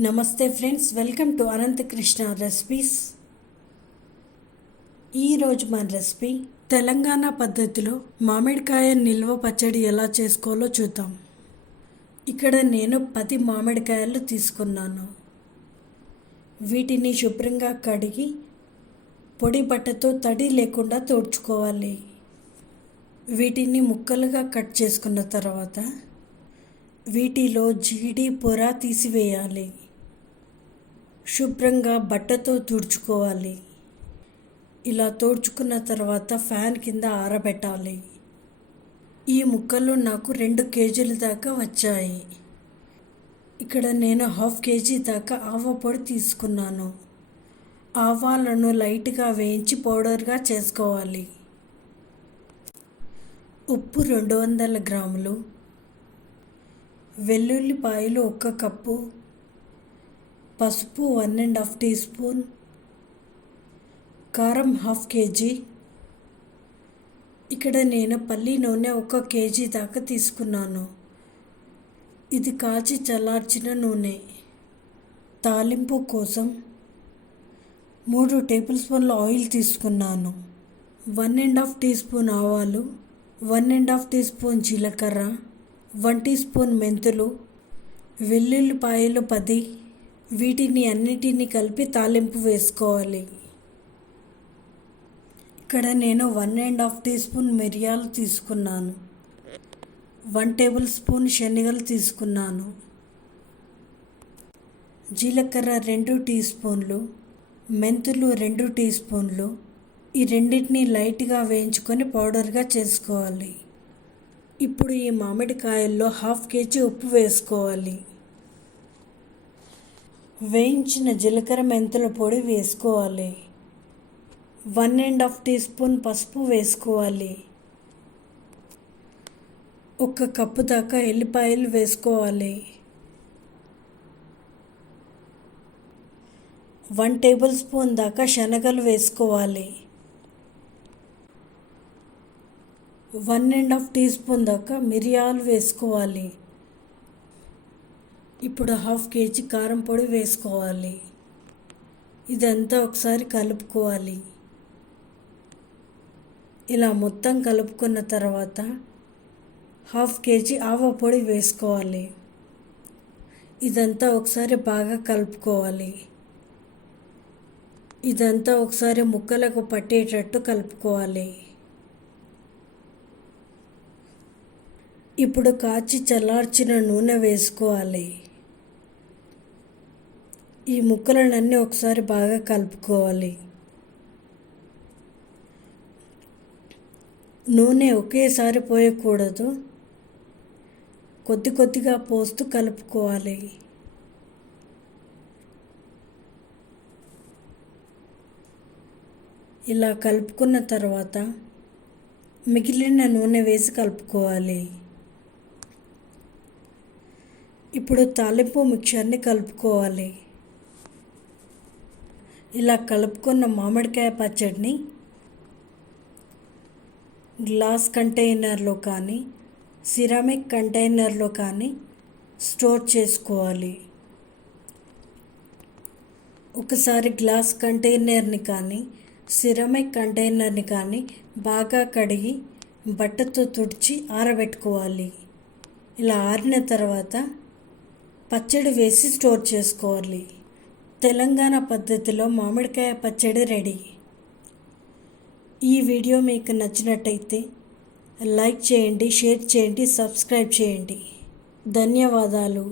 నమస్తే friends welcome to Anantakrishna recipes. ఈరోజు మన రెసిపీ తెలంగాణ పద్ధతిలో మామిడికాయ నిల్వ పచ్చడి ఎలా చేసుకోవాలో చూద్దాం. ఇక్కడ నేను పది మామిడికాయలు తీసుకున్నాను. వీటిని శుభ్రంగా కడిగి పొడి బట్టతో తడి లేకుండా తోడ్చుకోవాలి. వీటిని ముక్కలుగా కట్ చేసుకున్న తర్వాత వీటిలో జీడి పొర తీసివేయాలి. శుభ్రంగా బట్టతో తుడుచుకోవాలి. ఇలా తోడ్చుకున్న తర్వాత ఫ్యాన్ కింద ఆరబెట్టాలి. ఈ ముక్కలు నాకు రెండు కేజీల దాకా వచ్చాయి. ఇక్కడ నేను హాఫ్ కేజీ దాకా ఆవ పొడి తీసుకున్నాను. ఆవాలను లైట్గా వేయించి పౌడర్గా చేసుకోవాలి. ఉప్పు రెండు వందల గ్రాములు. వెల్లుల్లిపాయలు ఒక కప్పు. పసుపు one and half teaspoon కారం హాఫ్ కేజీ. ఇక్కడ నేను పల్లి నూనె ఒక కేజీ దాకా తీసుకున్నాను. ఇది కాచి చల్లార్చిన నూనె. తాలింపు కోసం మూడు టేబుల్ స్పూన్ల ఆయిల్ తీసుకున్నాను. One and half teaspoon ఆవాలు one and half teaspoon జీలకర్ర వన్ టీ స్పూన్ మెంతులు వెల్లుల్లిపాయలు పది వీటిని అన్నిటినీ కలిపి తాలింపు వేసుకోవాలి. ఇక్కడ నేను one and half teaspoon మిరియాలు తీసుకున్నాను. వన్ టేబుల్ స్పూన్ శనగలు తీసుకున్నాను. జీలకర్ర రెండు టీ స్పూన్లు మెంతులు రెండు టీ స్పూన్లు ఈ రెండింటిని లైట్గా వేయించుకొని పౌడర్గా చేసుకోవాలి. ఇప్పుడు ఈ మామిడికాయల్లో హాఫ్ కేజీ ఉప్పు వేసుకోవాలి. వేయించిన జీలకర్ర మెంతుల పొడి వేసుకోవాలి. One and half teaspoon పసుపు వేసుకోవాలి. ఒక కప్పు దాకా ఎల్లిపాయలు వేసుకోవాలి. వన్ టేబుల్ స్పూన్ దాకా శనగలు వేసుకోవాలి. One and half teaspoon దాకా మిరియాలు వేసుకోవాలి. ఇప్పుడు హాఫ్ కేజీ కారం పొడి వేసుకోవాలి. ఇదంతా ఒకసారి కలుపుకోవాలి. ఇలా మొత్తం కలుపుకున్న తర్వాత హాఫ్ కేజీ ఆవ పొడి వేసుకోవాలి. ఇదంతా ఒకసారి బాగా కలుపుకోవాలి. ఇదంతా ఒకసారి ముక్కలకు పట్టేటట్టు కలుపుకోవాలి. ఇప్పుడు కాచి చల్లార్చిన నూనె వేసుకోవాలి. ఈ ముక్కలన్నీ ఒకసారి బాగా కలుపుకోవాలి. నూనె ఒకేసారి పోయకూడదు. కొద్ది కొద్దిగా పోస్తూ కలుపుకోవాలి. ఇలా కలుపుకున్న తర్వాత మిగిలిన నూనె వేసి కలుపుకోవాలి. ఇప్పుడు తాలింపు మిక్చర్ని కలుపుకోవాలి. ఇలా కలుపుకున్న మామిడికాయ పచ్చడిని గ్లాస్ కంటైనర్లో కానీ సిరామిక్ కంటైనర్లో కానీ స్టోర్ చేసుకోవాలి. ఒకసారి గ్లాస్ కంటైనర్ని కానీ సిరామిక్ కంటైనర్ని కానీ బాగా కడిగి బట్టతో తుడిచి ఆరబెట్టుకోవాలి. ఇలా ఆరిన తర్వాత పచ్చడి వేసి స్టోర్ చేసుకోవాలి. తెలంగాణ పద్ధతిలో మామిడికాయ పచ్చడి రెడీ. ఈ వీడియో మీకు నచ్చినట్టయితే లైక్ చేయండి షేర్ చేయండి సబ్స్క్రైబ్ చేయండి. ధన్యవాదాలు.